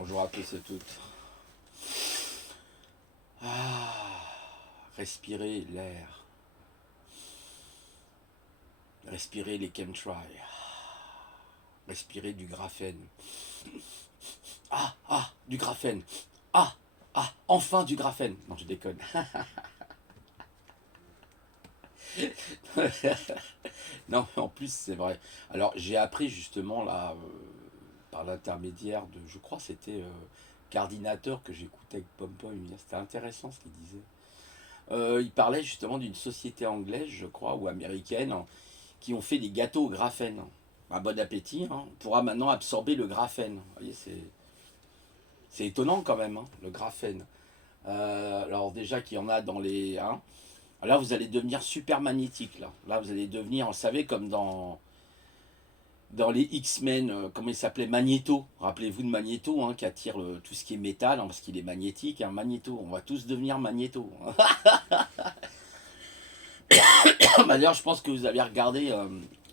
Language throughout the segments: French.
Bonjour à tous et toutes. Ah, respirer l'air, respirer les chemtrails, respirer du graphène. Du graphène. Enfin du graphène. Non, je déconne. Non, mais en plus, c'est vrai. Alors, j'ai appris justement là, par l'intermédiaire de, je crois, c'était Cardinateur que j'écoutais avec Pompon. C'était intéressant ce qu'il disait. Il parlait justement d'une société anglaise, je crois, ou américaine, qui ont fait des gâteaux au graphène. Bah, bon appétit, hein. On pourra maintenant absorber le graphène. Vous voyez, c'est étonnant quand même, hein, le graphène. Alors déjà qu'il y en a dans les... Hein, là, vous allez devenir super magnétique. Là, vous allez devenir, vous savez, comme dans les X-Men, comment il s'appelait, Magneto. Rappelez-vous de Magneto, hein, qui attire tout ce qui est métal, hein, parce qu'il est magnétique. Hein, Magneto, on va tous devenir Magneto. D'ailleurs, je pense que vous avez regardé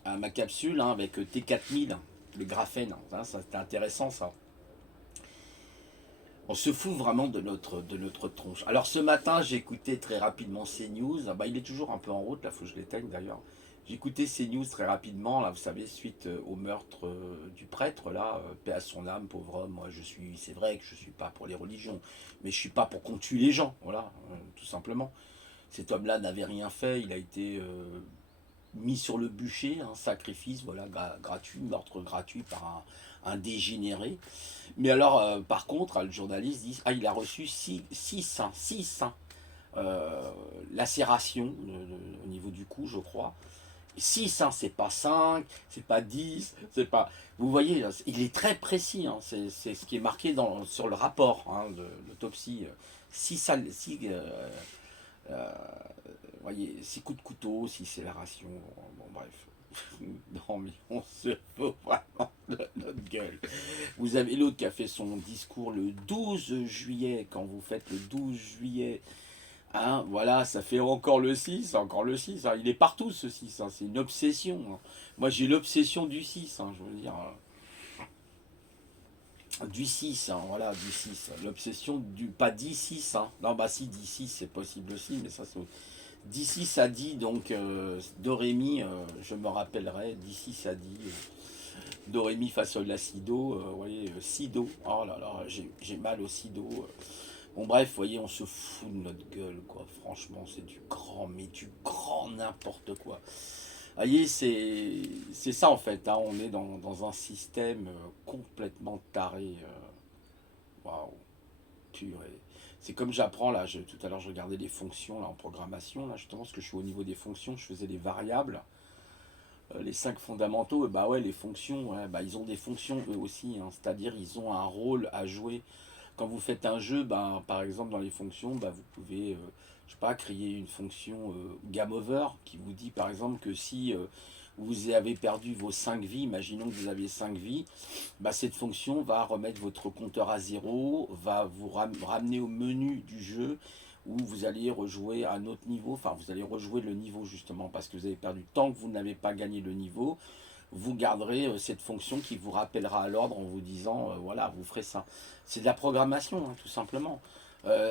ma capsule, hein, avec T4000, le graphène. Hein, ça, c'était intéressant, ça. On se fout vraiment de notre tronche. Alors ce matin, j'ai écouté très rapidement CNews. Ah bah, il est toujours un peu en route, là, faut que je l'éteigne d'ailleurs. J'ai écouté CNews très rapidement, là, vous savez, suite au meurtre du prêtre, là, paix à son âme, pauvre homme. Moi, c'est vrai que je suis pas pour les religions, mais je suis pas pour qu'on tue les gens, voilà, tout simplement. Cet homme-là n'avait rien fait, il a été mis sur le bûcher, un sacrifice, voilà, gratuit, meurtre gratuit par un dégénéré. Mais alors, par contre, le journaliste dit, il a reçu 6 lacérations au niveau du cou, je crois. 6, hein, c'est pas 5, c'est pas 10, c'est pas... Vous voyez, il est très précis, hein, c'est ce qui est marqué sur le rapport, hein, de l'autopsie. 6 voyez, 6 coups de couteau, 6 sélérations, bon bref. Non mais on se fout vraiment de notre gueule. Vous avez l'autre qui a fait son discours le 12 juillet, quand vous faites le 12 juillet, hein, voilà, ça fait encore le 6, encore le 6, hein. Il est partout ce 6, hein, c'est une obsession, hein. Moi j'ai l'obsession du 6, hein, je veux dire, du 6, hein, voilà, du 6. L'obsession du... Pas 10-6, hein. Non, bah si, 10-6, c'est possible aussi, mais ça c'est... D'ici ça dit, donc, Dorémy, je me rappellerai, d'ici ça dit, Dorémy fa sol la si do, vous voyez, si do, oh là là, j'ai mal au si do. Bon bref, vous voyez, on se fout de notre gueule, quoi, franchement, c'est du grand, mais du grand n'importe quoi. Vous voyez, c'est ça en fait, hein, on est dans un système complètement taré, waouh, purée. C'est comme j'apprends là, tout à l'heure je regardais les fonctions là en programmation, là justement parce que je suis au niveau des fonctions, je faisais les variables, les 5 fondamentaux, et bah ouais les fonctions, ouais, bah ils ont des fonctions eux aussi, hein, c'est-à-dire ils ont un rôle à jouer. Quand vous faites un jeu, bah, par exemple dans les fonctions, bah, vous pouvez, je sais pas, créer une fonction game over qui vous dit par exemple que si vous avez perdu vos 5 vies, imaginons que vous avez 5 vies, bah, cette fonction va remettre votre compteur à zéro, va vous ramener au menu du jeu où vous allez rejouer à un autre niveau, enfin vous allez rejouer le niveau justement parce que vous avez perdu. Tant que vous n'avez pas gagné le niveau, vous garderez cette fonction qui vous rappellera à l'ordre en vous disant voilà, vous ferez ça. C'est de la programmation, hein, tout simplement.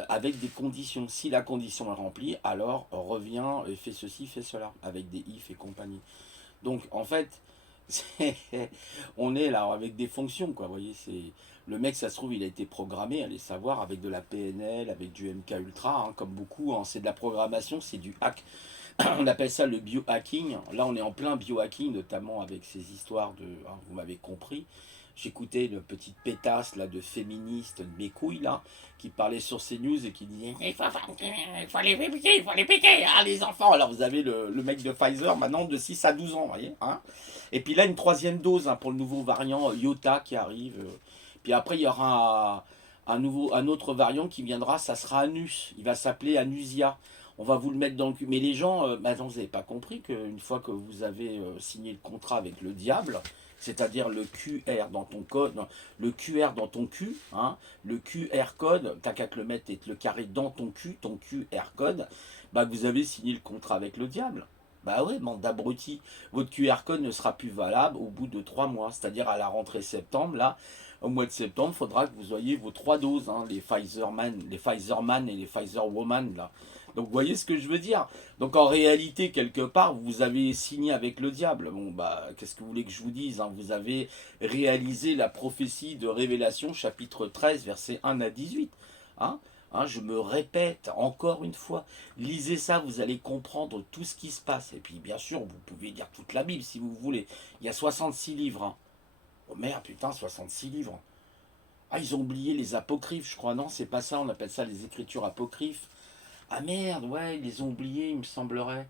Avec des conditions. Si la condition est remplie, alors reviens et fais ceci, fais cela, avec des if et compagnie. Donc en fait, on est là avec des fonctions, quoi. Vous voyez, le mec, ça se trouve, il a été programmé, allez savoir, avec de la PNL, avec du MK Ultra, hein, comme beaucoup, hein. C'est de la programmation, c'est du hack. On appelle ça le biohacking. Là, on est en plein biohacking, notamment avec ces histoires de, hein, vous m'avez compris. J'écoutais une petite pétasse là de féministe de mes couilles là qui parlait sur CNews et qui disait il faut les piquer, hein, les enfants. Alors vous avez le mec de Pfizer maintenant de 6 à 12 ans, vous voyez, hein. Et puis là une troisième dose, hein, pour le nouveau variant Iota qui arrive. Puis après il y aura un autre variant qui viendra, ça sera Anus. Il va s'appeler Anusia. On va vous le mettre dans le cul. Mais les gens, maintenant, vous n'avez pas compris qu'une fois que vous avez signé le contrat avec le diable, c'est-à-dire le QR dans ton code, non, le QR dans ton cul, hein, le QR code, t'as qu'à te le mettre et te le carrer dans ton cul, ton QR code, bah vous avez signé le contrat avec le diable. Bah ouais, bande d'abrutis. Votre QR code ne sera plus valable au bout de 3 mois, c'est-à-dire à la rentrée septembre, là, au mois de septembre, il faudra que vous ayez vos 3 doses, hein, les Pfizerman et les Pfizer Woman, là. Donc vous voyez ce que je veux dire. Donc en réalité, quelque part, vous avez signé avec le diable. Bon, bah, qu'est-ce que vous voulez que je vous dise, hein? Vous avez réalisé la prophétie de Révélation, chapitre 13, versets 1 à 18. Hein? Hein, je me répète encore une fois, lisez ça, vous allez comprendre tout ce qui se passe. Et puis bien sûr, vous pouvez lire toute la Bible si vous voulez. Il y a 66 livres. Hein. Oh merde, putain, 66 livres. Ah, ils ont oublié les apocryphes, je crois. Non, c'est pas ça, on appelle ça les écritures apocryphes. Ah merde, ouais, ils les ont oubliés, il me semblerait.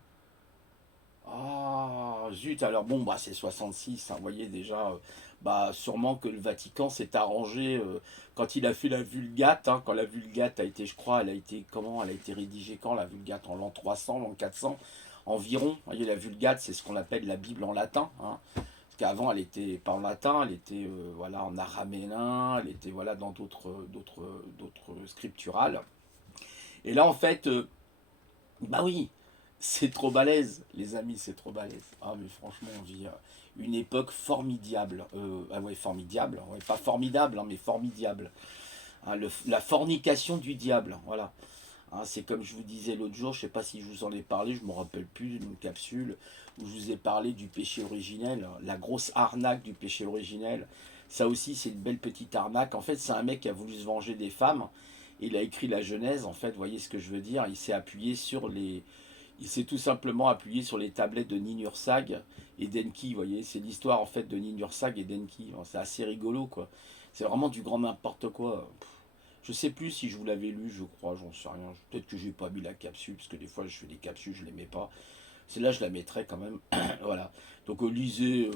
Ah, zut, alors bon, bah c'est 66, hein, vous voyez déjà, bah sûrement que le Vatican s'est arrangé quand il a fait la Vulgate, hein, quand la Vulgate a été, je crois, elle a été, comment, elle a été rédigée quand la Vulgate? En l'an 300, l'an 400 environ, vous voyez, la Vulgate, c'est ce qu'on appelle la Bible en latin, hein, parce qu'avant elle était pas en latin, elle était, voilà, en araméen, elle était, voilà, dans d'autres scripturales, et là en fait, bah oui, c'est trop balèze, les amis, c'est trop balèze. Ah, mais franchement, on vit une époque formidable. Ah ouais, formidable. Ouais, pas formidable, hein, mais formidable. Hein, la fornication du diable, voilà. Hein, c'est comme je vous disais l'autre jour, je sais pas si je vous en ai parlé, je me rappelle plus d'une capsule où je vous ai parlé du péché originel, la grosse arnaque du péché originel. Ça aussi, c'est une belle petite arnaque. En fait, c'est un mec qui a voulu se venger des femmes. Il a écrit la Genèse, en fait, vous voyez ce que je veux dire. Il s'est tout simplement appuyé sur les tablettes de Ninursag et d'Enki, vous voyez. C'est l'histoire, en fait, de Ninursag et d'Enki. Bon, c'est assez rigolo, quoi. C'est vraiment du grand n'importe quoi. Je sais plus si je vous l'avais lu, je crois, j'en sais rien. Peut-être que j'ai pas mis la capsule, parce que des fois, je fais des capsules, je les mets pas. Celle-là, je la mettrai quand même. Voilà. Donc, lisez,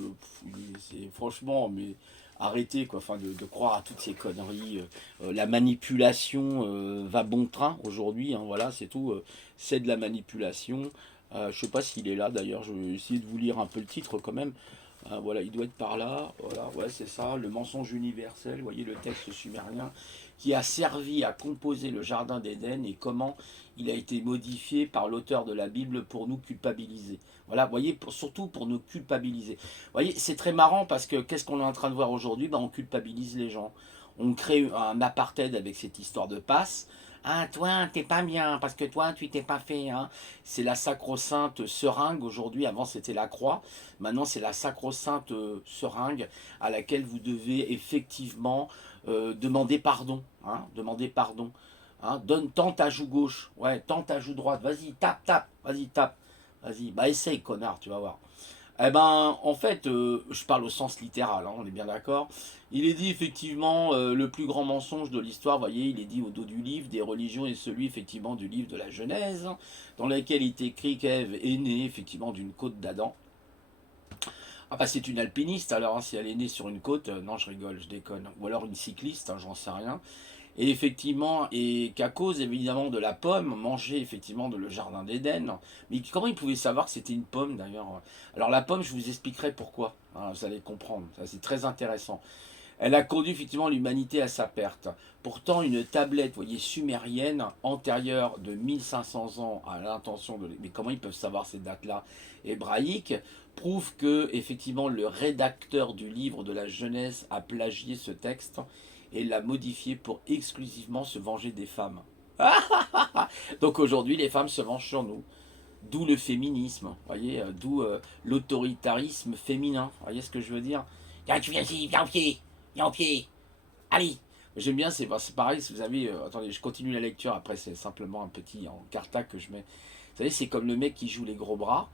franchement, mais arrêtez, quoi, enfin, de croire à toutes ces conneries. La manipulation va bon train aujourd'hui, hein, voilà, c'est tout. C'est de la manipulation. Je sais pas s'il est là, d'ailleurs, je vais essayer de vous lire un peu le titre quand même. Voilà, il doit être par là. Voilà, ouais, c'est ça, le mensonge universel. Vous voyez le texte sumérien qui a servi à composer le jardin d'Éden et comment il a été modifié par l'auteur de la Bible pour nous culpabiliser. Voilà, vous voyez, surtout pour nous culpabiliser. Vous voyez, c'est très marrant parce que qu'est-ce qu'on est en train de voir aujourd'hui? Ben, on culpabilise les gens. On crée un apartheid avec cette histoire de passe. Ah, toi, t'es pas bien, parce que toi, tu t'es pas fait. Hein. C'est la sacro-sainte seringue aujourd'hui. Avant, c'était la croix. Maintenant, c'est la sacro-sainte seringue à laquelle vous devez effectivement demander pardon. Hein, demander pardon. Hein, donne, tends ta joue gauche. Ouais, tends ta joue droite. Vas-y, tape, tape. Vas-y, tape. Vas-y. Bah, essaye, connard, tu vas voir. Eh ben, en fait, je parle au sens littéral, hein, on est bien d'accord. Il est dit effectivement le plus grand mensonge de l'histoire, vous voyez, il est dit au dos du livre des religions et celui effectivement du livre de la Genèse, hein, dans lequel il est écrit qu'Ève est née effectivement d'une côte d'Adam. Ah bah c'est une alpiniste alors, hein, si elle est née sur une côte, non je rigole, je déconne. Ou alors une cycliste, hein, j'en sais rien. Et effectivement, et qu'à cause évidemment de la pomme, manger effectivement de le jardin d'Éden. Mais comment il pouvait savoir que c'était une pomme d'ailleurs? Alors la pomme, je vous expliquerai pourquoi. Hein, vous allez comprendre, ça c'est très intéressant. Elle a conduit effectivement l'humanité à sa perte. Pourtant, une tablette, vous voyez, sumérienne, antérieure de 1500 ans à l'intention de... Mais comment ils peuvent savoir ces dates-là hébraïques? Prouve que, effectivement, le rédacteur du livre de la Genèse a plagié ce texte et l'a modifié pour exclusivement se venger des femmes. Donc aujourd'hui, les femmes se vengent sur nous. D'où le féminisme, vous voyez, d'où l'autoritarisme féminin. Vous voyez ce que je veux dire? Tiens, tu viens ici, viens au pied, viens au pied, allez. J'aime bien, c'est pareil, si vous avez... attendez, je continue la lecture, après c'est simplement un petit en carta que je mets. Vous savez, c'est comme le mec qui joue les gros bras.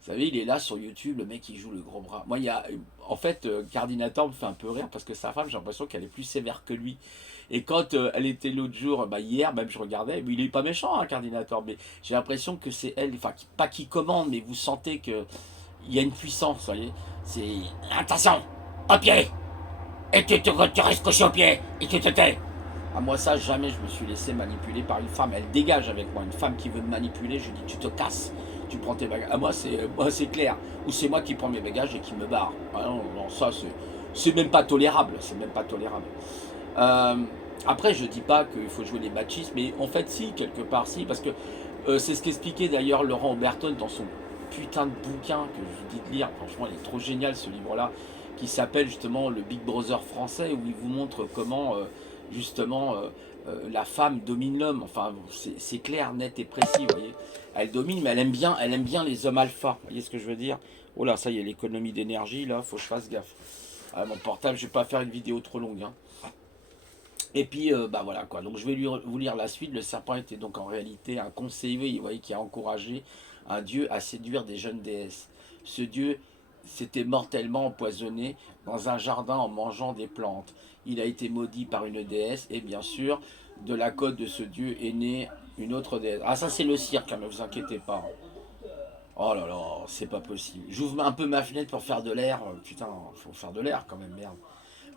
Vous savez, il est là sur YouTube, le mec qui joue le gros bras. Moi, il y a... En fait, Cardinator me fait un peu rire parce que sa femme, j'ai l'impression qu'elle est plus sévère que lui. Et quand elle était l'autre jour, bah hier même je regardais, mais il est pas méchant, hein, Cardinator, mais j'ai l'impression que c'est elle, enfin pas qui commande, mais vous sentez que il y a une puissance, vous voyez. C'est attention, au pied, et tu restes couché au pied, et tu te tais. À moi ça, jamais je me suis laissé manipuler par une femme. Elle dégage avec moi. Une femme qui veut me manipuler, je dis tu te casses, tu prends tes bagages. À moi c'est clair. Ou c'est moi qui prends mes bagages et qui me barre. Ah non, non ça c'est même pas tolérable. C'est même pas tolérable. Euh, Après, je dis pas qu'il faut jouer les machistes, mais en fait, si, quelque part, si, parce que c'est ce qu'expliquait d'ailleurs Laurent Oberton dans son putain de bouquin que je vous dis de lire. Franchement, il est trop génial ce livre-là. qui s'appelle justement le Big Brother français, où il vous montre comment justement la femme domine l'homme. Enfin, c'est clair, net et précis, vous voyez. Elle domine, mais elle aime bien les hommes alpha. Vous voyez ce que je veux dire? Oh là, ça y est, l'économie d'énergie, là, faut que je fasse gaffe. Ah, mon portable, je vais pas faire une vidéo trop longue, hein. Et puis, bah voilà quoi. Donc, je vais vous lire la suite. Le serpent était donc en réalité un conseiller, vous voyez, qui a encouragé un dieu à séduire des jeunes déesses. Ce dieu s'était mortellement empoisonné dans un jardin en mangeant des plantes. Il a été maudit par une déesse, et bien sûr, de la côte de ce dieu est née une autre déesse. Ah, ça, c'est le cirque, hein, ne vous inquiétez pas. Oh là là, c'est pas possible. J'ouvre un peu ma fenêtre pour faire de l'air. Putain, faut faire de l'air quand même, merde.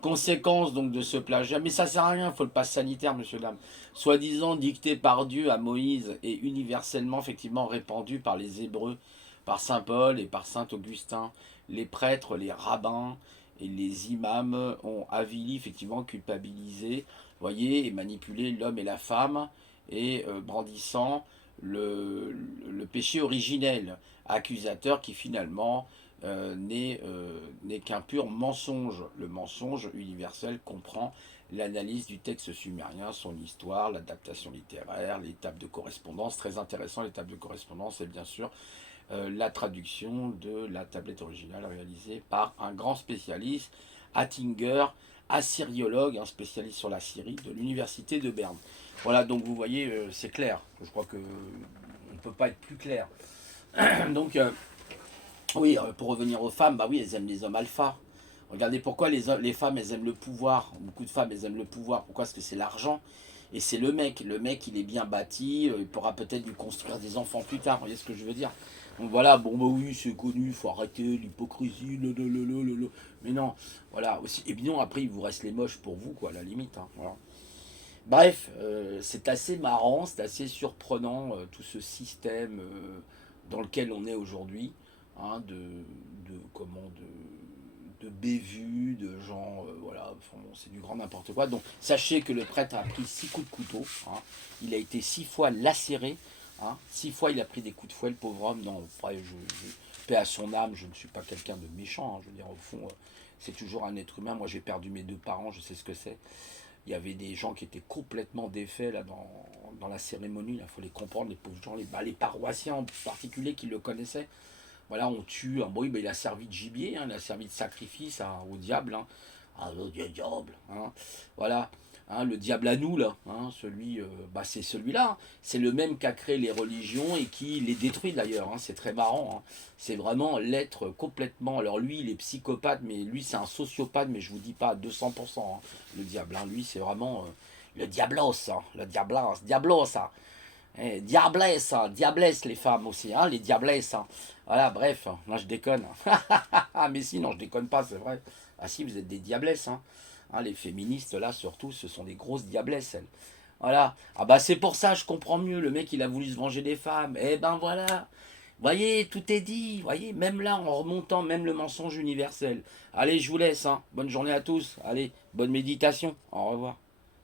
Conséquence donc de ce plagiat, mais ça sert à rien, il faut le pass sanitaire, monsieur dame. Soi-disant dicté par Dieu à Moïse et universellement effectivement répandu par les Hébreux, par saint Paul et par saint Augustin. Les prêtres, les rabbins et les imams ont avili, effectivement culpabilisé, voyez, et manipulé l'homme et la femme, et brandissant le péché originel, accusateur qui finalement n'est qu'un pur mensonge. Le mensonge universel comprend l'analyse du texte sumérien, son histoire, l'adaptation littéraire, les tables de correspondance, très intéressant les tables de correspondance, et bien sûr la traduction de la tablette originale réalisée par un grand spécialiste, Attinger, assyriologue, un spécialiste sur la Syrie de l'université de Berne. Voilà, donc vous voyez, c'est clair. Je crois que on ne peut pas être plus clair. Donc, oui, pour revenir aux femmes, bah oui, elles aiment les hommes alpha. Regardez pourquoi les femmes, elles aiment le pouvoir. Beaucoup de femmes, elles aiment le pouvoir. Pourquoi? Parce que c'est l'argent. Et c'est le mec. Le mec, il est bien bâti. Il pourra peut-être lui construire des enfants plus tard. Vous voyez ce que je veux dire? Donc voilà, bon, bah oui, c'est connu. Il faut arrêter l'hypocrisie. Mais non, voilà. Aussi, et bien après, il vous reste les moches pour vous, quoi, à la limite, hein, voilà. Bref, c'est assez marrant, c'est assez surprenant, tout ce système dans lequel on est aujourd'hui, hein, de bévues, de gens, voilà, enfin, bon, c'est du grand n'importe quoi. Donc sachez que le prêtre a pris 6 coups de couteau, hein. Il a été 6 fois lacéré, hein. 6 fois il a pris des coups de fouet, le pauvre homme. Non, après, paix à son âme, je ne suis pas quelqu'un de méchant, hein. Je veux dire, au fond, c'est toujours un être humain. Moi, j'ai perdu mes 2 parents, je sais ce que c'est. Il y avait des gens qui étaient complètement défaits là, dans la cérémonie. Il faut les comprendre, les pauvres gens, les paroissiens en particulier qui le connaissaient. Voilà, on tue. Bon, oui, il a servi de gibier, hein, il a servi de sacrifice, hein, au diable. Hein. Ah, le diable. Hein. Voilà. Hein, le diable à nous, là, hein, c'est celui-là. Hein. C'est le même qui a créé les religions et qui les détruit d'ailleurs. Hein. C'est très marrant. Hein. C'est vraiment l'être complètement. Alors lui, il est psychopathe, mais lui, c'est un sociopathe, mais je vous dis pas à 200%. Hein, le diable, hein. Lui, c'est vraiment le diablos. Hein, le diablos. Diablos. Hein. Diablesse, hein, diablesse les femmes aussi, hein, les diablesses. Hein. Voilà, bref, là je déconne. Ah, mais si, non, je déconne pas, c'est vrai. Ah si, vous êtes des diablesses. Hein. Hein, les féministes, là, surtout, ce sont des grosses diablesses, elles. Voilà. Ah bah c'est pour ça, je comprends mieux. Le mec, il a voulu se venger des femmes. Eh ben voilà. Voyez, tout est dit. Voyez, même là, en remontant, même le mensonge universel. Allez, je vous laisse. Hein. Bonne journée à tous. Allez, bonne méditation. Au revoir.